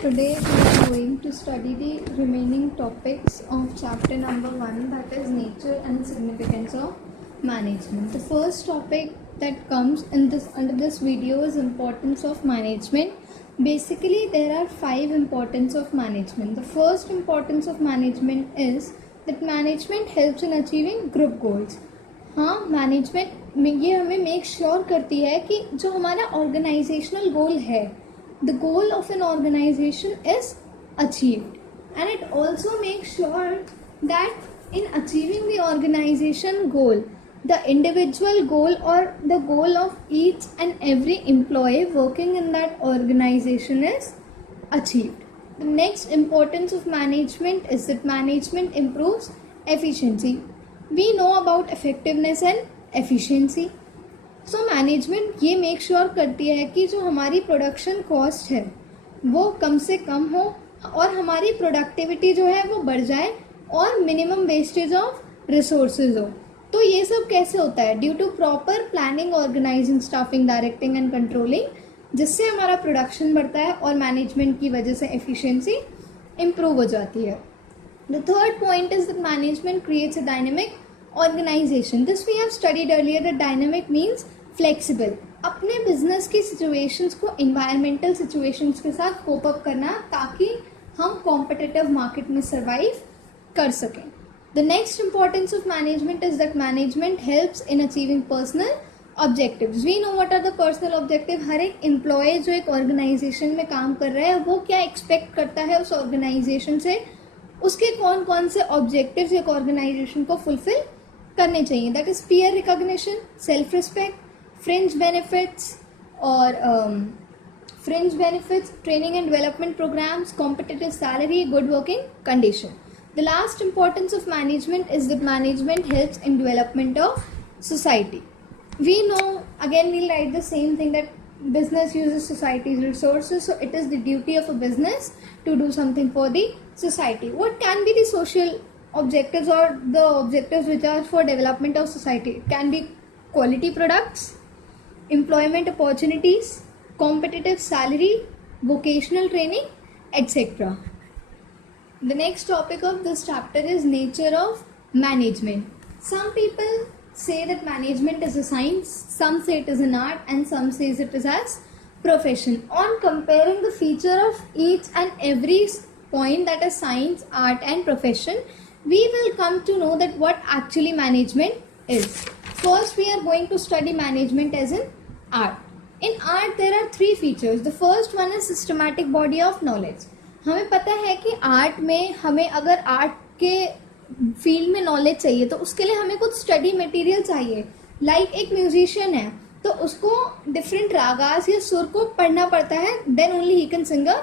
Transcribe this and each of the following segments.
Today we are going to study the remaining topics of chapter number 1, that is nature and significance of management. The first topic that comes in this under this video is importance of management. Basically there are 5 importance of management. The first importance of management is that management helps in achieving group goals. हाँ, management में ये हमें make sure करती है कि जो हमारा organisational गोल है, the goal of an organization is achieved, and it also makes sure that in achieving the organization goal, the individual goal or the goal of each and every employee working in that organization is achieved. The next importance of management is that management improves efficiency. We know about effectiveness and efficiency. So management ये make sure करती है कि जो हमारी production cost है वो कम से कम हो और हमारी प्रोडक्टिविटी जो है वो बढ़ जाए और मिनिमम वेस्टेज ऑफ रिसोर्सेज हो. तो ये सब कैसे होता है? Due to proper planning, organising, staffing, directing and controlling, जिससे हमारा प्रोडक्शन बढ़ता है और मैनेजमेंट की वजह से एफिशिएंसी इम्प्रूव हो जाती है. The third point is that management creates a dynamic organisation. This we have studied earlier. That dynamic means flexible. अपने बिजनेस की सिचुएशंस को इन्वायरमेंटल सिचुएशंस के साथ कोप अप करना ताकि हम कॉम्पिटिटिव मार्केट में सर्वाइव कर सकें. The next importance of management is that management helps in achieving personal objectives. We know what are the personal objective. हर एक एम्प्लॉय जो एक ऑर्गेनाइजेशन में काम कर रहा है वो क्या एक्सपेक्ट करता है उस ऑर्गेनाइजेशन से, उसके कौन कौन से ऑब्जेक्टिव्स एक ऑर्गेनाइजेशन को फुलफिल करने चाहिए. That is peer recognition, self respect, fringe benefits or fringe benefits, training and development programs, competitive salary, good working condition. The last importance of management is that management helps in development of society. We know, again we'll write the same thing, that business uses society's resources, so it is the duty of a business to do something for the society. What can be the social objectives or the objectives which are for development of society? It can be quality products, employment opportunities, competitive salary, vocational training, etc. The next topic of this chapter is nature of management. Some people say that management is a science, some say it is an art, and some says it is as profession. On comparing the feature of each and every point, that is science, art and profession, we will come to know that what actually management is. First we are going to study management as an art. In art there are 3 features. The first one is systematic body of knowledge. हमें पता है कि art में हमें अगर art के field में knowledge चाहिए तो उसके लिए हमें कुछ स्टडी मटेरियल चाहिए. लाइक एक म्यूजिशियन है तो उसको डिफरेंट रागास या सुर को पढ़ना पड़ता है, देन ओनली ही can sing a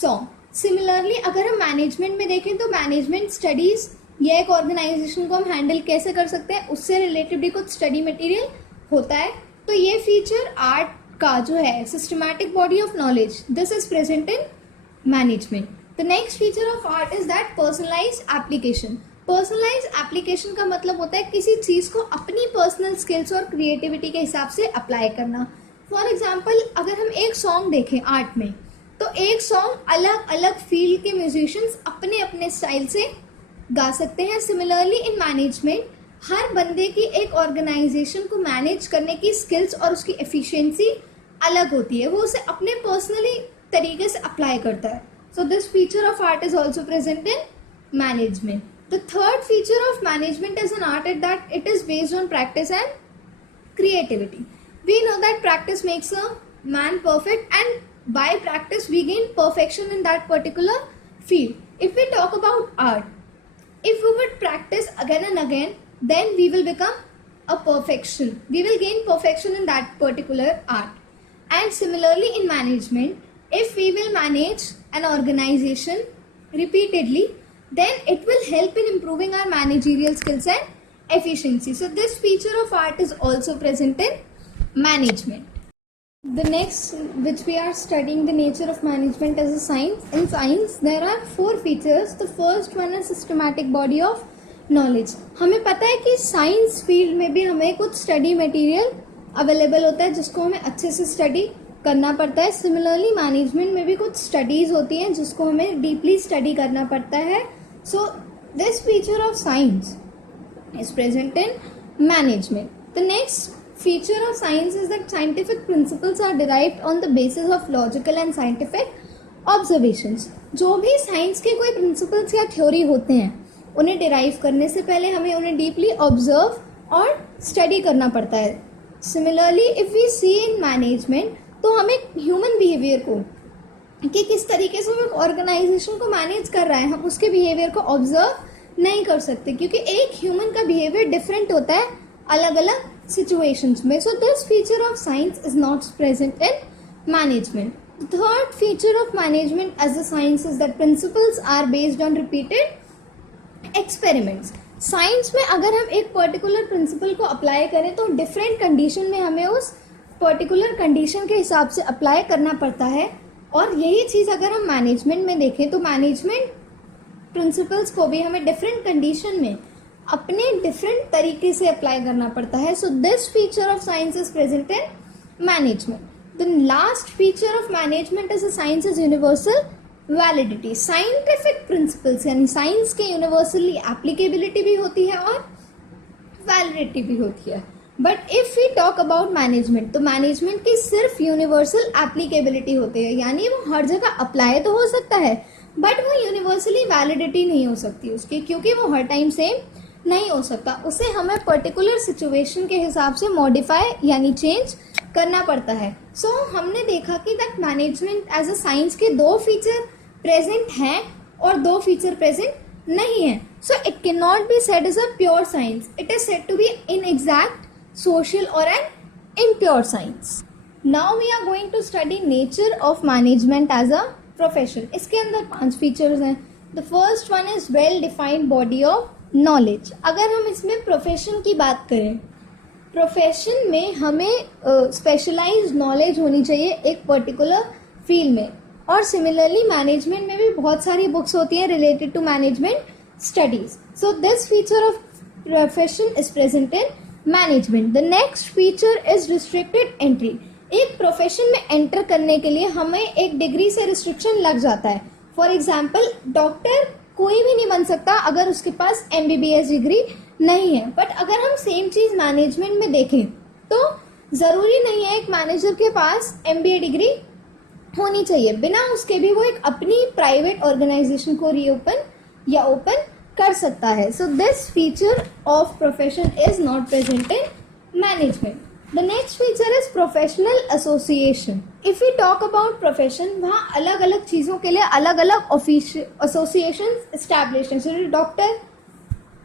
song. Similarly अगर हम मैनेजमेंट में देखें तो मैनेजमेंट स्टडीज या एक ऑर्गेनाइजेशन को हम हैंडल कैसे कर सकते हैं उससे रिलेटेड भी कुछ स्टडी मटेरियल होता है. तो ये फीचर आर्ट का जो है systematic body of knowledge, this is present in management. The next feature of art is that personalised application. Personalised application का मतलब होता है किसी चीज को अपनी पर्सनल स्किल्स और क्रिएटिविटी के हिसाब से अप्लाई करना. फॉर एग्जाम्पल अगर हम एक सॉन्ग देखें आर्ट में तो एक सॉन्ग अलग अलग फील्ड के म्यूजिशियंस अपने अपने स्टाइल से गा सकते हैं. सिमिलरली इन मैनेजमेंट हर बंदे की एक ऑर्गेनाइजेशन को मैनेज करने की स्किल्स और उसकी एफिशिएंसी अलग होती है, वो उसे अपने पर्सनली तरीके से अप्लाई करता है. So this feature of art is also present in management. The third feature of management is an art is that it is based on practice and creativity. We know that practice makes a man perfect and by practice we gain perfection in that particular field. If we talk about art, if we would practice again and again, then we will become a perfection. We will gain perfection in that particular art. And similarly in management, if we will manage an organization repeatedly, then it will help in improving our managerial skills and efficiency. So this feature of art is also present in management. The next, which we are studying the nature of management as a science. In science, there are 4 features. The first one is systematic body of knowledge. हमें पता है कि science field में भी हमें कुछ study material available होता है जिसको हमें अच्छे से स्टडी करना पड़ता है. सिमिलरली मैनेजमेंट में भी कुछ स्टडीज होती हैं जिसको हमें डीपली स्टडी करना पड़ता है. So this feature of science is present in management. The next feature of science is that scientific principles are derived on the basis of logical and scientific observations. जो भी science के कोई principles या theory होते हैं उन्हें derive करने से पहले हमें उन्हें डीपली ऑब्जर्व और स्टडी करना पड़ता है. Similarly if we see in management, तो हमें ह्यूमन बिहेवियर को कि किस तरीके से वो एक ऑर्गेनाइजेशन को मैनेज कर रहा है, हम उसके बिहेवियर को ऑब्जर्व नहीं कर सकते क्योंकि एक ह्यूमन का बिहेवियर डिफरेंट होता है अलग अलग सिचुएशंस में. So this feature of science is not present in management. The third feature of management as a science is that principles are based on repeated experiments. Science में अगर हम एक पर्टिकुलर प्रिंसिपल को अप्लाई करें तो different condition में हमें उस पर्टिकुलर कंडीशन के हिसाब से अप्लाई करना पड़ता है. और यही चीज़ अगर हम मैनेजमेंट में देखें तो मैनेजमेंट प्रिंसिपल्स को भी हमें डिफरेंट कंडीशन में अपने डिफरेंट तरीके से अप्लाई करना पड़ता है. So this feature of science is present in management. The last feature of management is a science is universal validity. Scientific principles यानी साइंस के यूनिवर्सली एप्लीकेबिलिटी भी होती है और वैलिडिटी भी होती है. But if we talk about management, तो मैनेजमेंट की सिर्फ यूनिवर्सल एप्लीकेबिलिटी होती है, यानी वो हर जगह अप्लाई तो हो सकता है बट वो यूनिवर्सली वैलिडिटी नहीं हो सकती उसकी, क्योंकि वो हर टाइम सेम नहीं हो सकता. उसे हमें पर्टिकुलर सिचुएशन के हिसाब से मॉडिफाई यानी चेंज करना पड़ता है. सो हमने देखा कि that management as a science के दो फीचर प्रेजेंट हैं और दो फीचर प्रेजेंट नहीं है. So it cannot be said as a pure science. It is said to be inexact, social or an impure science. Now we are going to study nature of management as a profession. इसके अंदर 5 features हैं. The first one is well defined body of knowledge. अगर हम इसमें profession की बात करें, profession में हमें specialized knowledge होनी चाहिए एक particular field में. और similarly management में भी बहुत सारी books होती हैं related to management studies. So this feature of profession is present in management. The next feature is restricted entry. एक प्रोफेशन में एंटर करने के लिए हमें एक डिग्री से रिस्ट्रिक्शन लग जाता है. फॉर एग्जाम्पल डॉक्टर कोई भी नहीं बन सकता अगर उसके पास MBBS डिग्री नहीं है. बट अगर हम सेम चीज मैनेजमेंट में देखें तो जरूरी नहीं है एक मैनेजर के पास MBA डिग्री होनी चाहिए. बिना उसके भी वो एक अपनी प्राइवेट ऑर्गेनाइजेशन को रीओपन या ओपन कर सकता है. So this feature of profession is not present in management. The next feature is professional association. If you talk about profession, वहाँ अलग अलग चीज़ों के लिए अलग अलग एसोसिएशन एस्टैब्लिश हैं.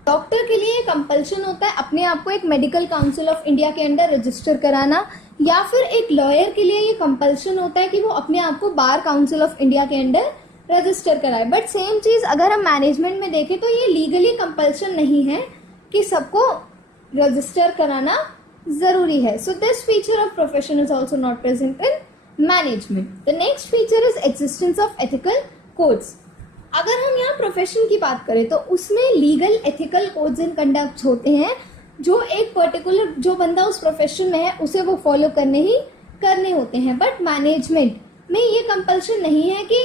डॉक्टर के लिए कंपल्शन होता है अपने आप को एक मेडिकल काउंसिल ऑफ इंडिया के अंदर रजिस्टर कराना, या फिर एक लॉयर के लिए ये कंपल्शन होता है कि वो अपने आप को बार काउंसिल ऑफ इंडिया के अंदर रजिस्टर कराए. बट सेम चीज़ अगर हम मैनेजमेंट में देखें तो ये लीगली कंपल्शन नहीं है कि सबको रजिस्टर कराना ज़रूरी है. So this feature of profession is also not present in management. The next feature is existence of ethical codes. अगर हम यहाँ प्रोफेशन की बात करें तो उसमें legal ethical codes and conducts होते हैं जो एक पर्टिकुलर जो बंदा उस प्रोफेशन में है उसे वो फॉलो करने होते हैं. बट मैनेजमेंट में ये कंपल्शन नहीं है कि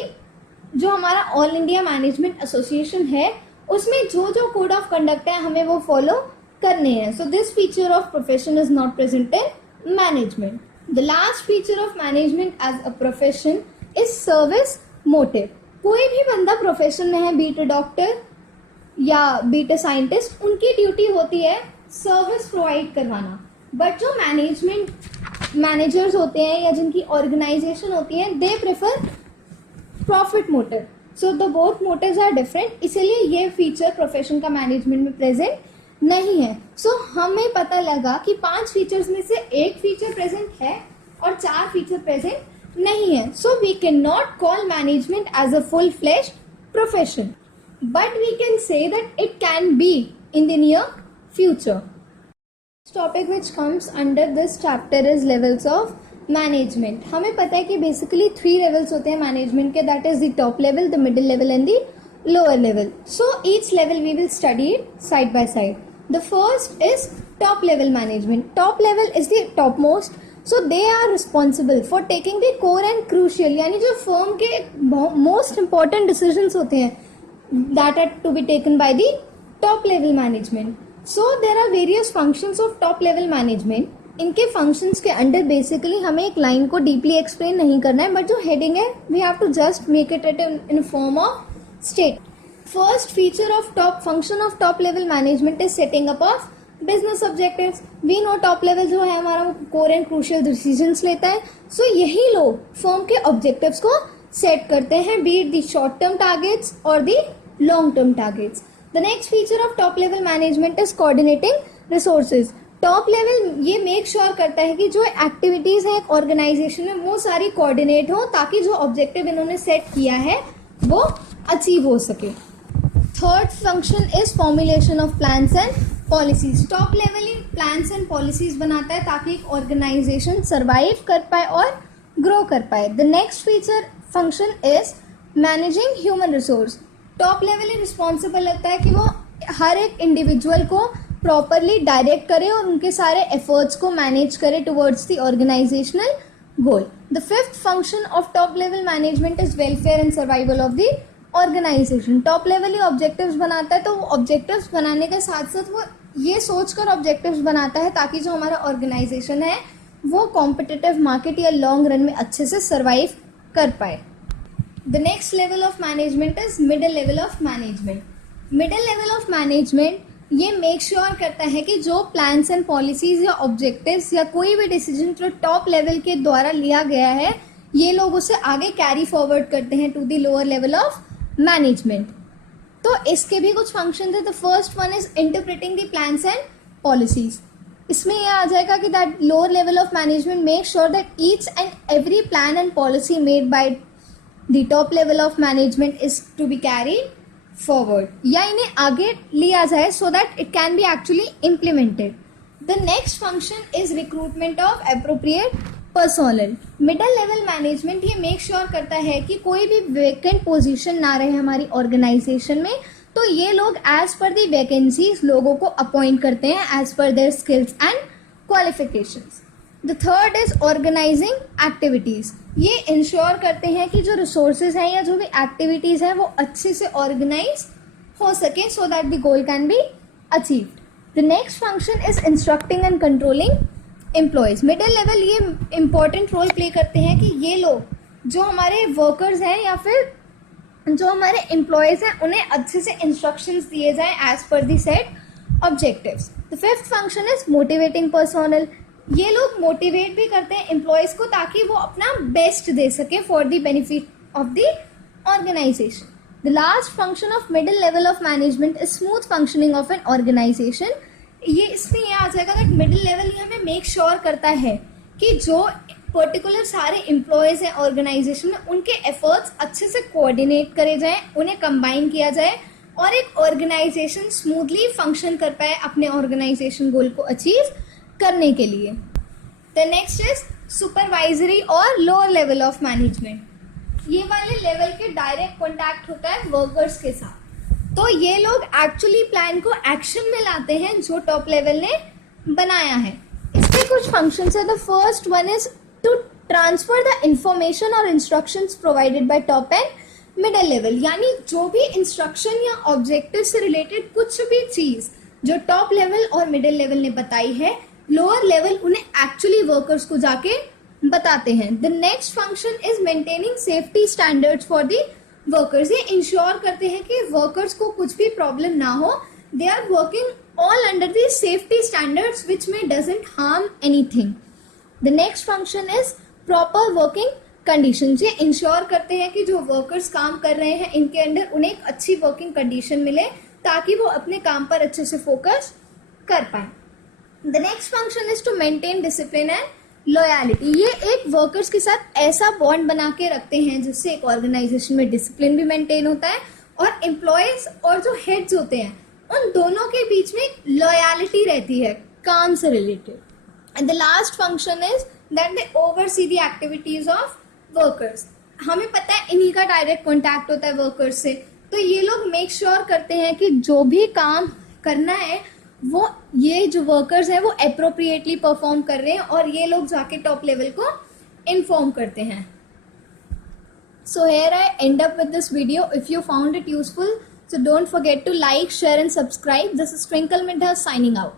जो हमारा ऑल इंडिया मैनेजमेंट एसोसिएशन है उसमें जो जो कोड ऑफ कंडक्ट है हमें वो फॉलो करने हैं. So this feature of profession is not present in management. The last feature of management as a profession is service motive. कोई भी बंदा प्रोफेशन में है, बीट अ डॉक्टर या बीट अ साइंटिस्ट, उनकी ड्यूटी होती है सर्विस प्रोवाइड करवाना. बट जो मैनेजर्स होते हैं या जिनकी ऑर्गेनाइजेशन होती है, they prefer profit motive. So the both motives are different, इसीलिए ये फीचर प्रोफेशन का मैनेजमेंट में प्रेजेंट नहीं है. सो हमें पता लगा कि 5 फीचर्स में से एक फीचर प्रेजेंट है और 4 फीचर प्रेजेंट नहीं है. So we can not call management as a full fleshed profession, but we can say that it can be in the near future. Topic which comes under this chapter is levels of management. हमें पता है कि basically 3 levels होते हैं management के, that is the top level, the middle level and the lower level. So each level we will study it side by side. The first is top level management. Top level is the top most. So they are responsible for taking the core and crucial, यानी जो firm के most important decisions होते हैं that are to be taken by the top level management. So there are various functions of top level management. इनके functions के under basically हमें एक line को डीपली एक्सप्लेन नहीं करना है, बट जो हेडिंग है we have to just make it in form of state. First feature of top function of top level management is setting up of business objectives. We know top level जो है हमारा core and crucial decisions लेता है. सो यही लोग firm के objectives को set करते हैं, be it the short term targets और the long term targets. The next feature of top level management is coordinating resources. Top level ये मेक श्योर करता है कि जो एक्टिविटीज है एक ऑर्गेनाइजेशन में वो सारी कोऑर्डिनेट हो ताकि जो ऑब्जेक्टिव इन्होंने सेट किया है वो अचीव हो सके. Third function is formulation of plans and policies. Top level he plans and policies बनाता है ताकि एक ऑर्गेनाइजेशन सर्वाइव कर पाए और ग्रो कर पाए. The next feature function is managing human resource. Top level he responsible लगता है कि वो हर एक इंडिविजुअल को प्रॉपरली डायरेक्ट करे और उनके सारे एफर्ट्स को मैनेज करे towards the organisational goal. The fifth function of top level management is welfare and survival of the organisation. Top level ही ऑब्जेक्टिव्स बनाता है, तो ऑब्जेक्टिव्स बनाने के साथ साथ वो ये सोचकर ऑब्जेक्टिव्स बनाता है ताकि जो हमारा ऑर्गेनाइजेशन है वो कॉम्पिटिटिव मार्केट या लॉन्ग रन में अच्छे से सर्वाइव कर पाए. The next level of management is middle level of management. Middle level of management ये मेक श्योर करता है कि जो प्लान्स एंड पॉलिसीज या ऑब्जेक्टिव्स या कोई भी डिसीजन जो टॉप लेवल के द्वारा लिया गया है ये लोग उसे आगे कैरी फॉरवर्ड करते हैं to the lower level of management. तो इसके भी कुछ फंक्शन है. The first one is interpreting the plans and policies. इसमें यह आ जाएगा कि that lower level of management make sure that each and every plan and policy made by the top level of management is to be carried forward, या इन्हें आगे लिया जाए so that it can be actually implemented. The next function is recruitment of appropriate personnel. Middle level management ये make sure करता है कि कोई भी वेकेंट पोजीशन ना रहे हमारी ऑर्गेनाइजेशन में, तो ये लोग एज पर दी वैकेंसीज लोगों को अपॉइंट करते हैं एज पर their skills and qualifications. The third is organising activities. ये इंश्योर करते हैं कि जो रिसोर्सेज हैं या जो भी एक्टिविटीज हैं वो अच्छे से ऑर्गेनाइज हो सके so that the goal can be achieved. The next function is instructing and controlling employees. Middle level ये इंपॉर्टेंट रोल प्ले करते हैं कि ये लोग जो हमारे वर्कर्स हैं या फिर जो हमारे एम्प्लॉयज हैं उन्हें अच्छे से इंस्ट्रक्शंस दिए जाएं एज पर the set objectives. The fifth function is motivating personnel. ये लोग मोटिवेट भी करते हैं एम्प्लॉयज को ताकि वो अपना बेस्ट दे सके for the benefit of the organisation. The last function of middle level of management is smooth functioning of an organisation. ये इसमें यह आ जाएगा दैट मिडिल लेवल ये हमें मेक श्योर करता है कि जो पर्टिकुलर सारे एम्प्लॉयज हैं ऑर्गेनाइजेशन में उनके एफर्ट्स अच्छे से कोऑर्डिनेट करे जाएं, उन्हें कंबाइन किया जाए और एक ऑर्गेनाइजेशन स्मूथली फंक्शन कर पाए अपने ऑर्गेनाइजेशन गोल को अचीव करने के लिए. द नेक्स्ट इज सुपरवाइजरी और लोअर लेवल ऑफ मैनेजमेंट. ये वाले लेवल के डायरेक्ट कॉन्टैक्ट होता है वर्कर्स के साथ, तो ये लोग एक्चुअली प्लान को एक्शन में लाते हैं जो टॉप लेवल ने बनाया है. इसके कुछ फंक्शंस है. The first one is to transfer the information और instructions provided by top and middle level. यानी जो भी इंस्ट्रक्शन या ऑब्जेक्टिव से रिलेटेड कुछ भी चीज जो टॉप लेवल और मिडिल लेवल ने बताई है लोअर लेवल उन्हें एक्चुअली वर्कर्स को जाके बताते हैं. The next function is maintaining safety standards for the workers. ये इंश्योर करते हैं कि वर्कर्स को कुछ भी प्रॉब्लम ना हो. They are working all under the safety standards which में doesn't harm anything. The next function is proper working conditions. ये इंश्योर करते हैं कि जो वर्कर्स काम कर रहे हैं इनके अंडर उन्हें एक अच्छी वर्किंग कंडीशन मिले ताकि वो अपने काम पर अच्छे से फोकस कर पाए. The next function is to maintain discipline and loyalty. ये एक वर्कर्स के साथ ऐसा बॉन्ड बना के रखते हैं जिससे एक ऑर्गेनाइजेशन में डिसिप्लिन भी मेंटेन होता है और एम्प्लॉयज और जो हेड्स होते हैं उन दोनों के बीच में लॉयलिटी रहती है काम से related. And the last function is that they oversee the activities of workers. हमें पता है इन्हीं का डायरेक्ट कॉन्टैक्ट होता है वर्कर्स से, तो ये लोग मेक श्योर करते हैं कि जो भी काम करना है वो ये जो वर्कर्स हैं वो अप्रोप्रिएटली परफॉर्म कर रहे हैं और ये लोग जाके टॉप लेवल को इन्फॉर्म करते हैं. So here I end up with this video. If you found it useful, so don't forget to like, share and subscribe. This is Twinkle Midha signing out.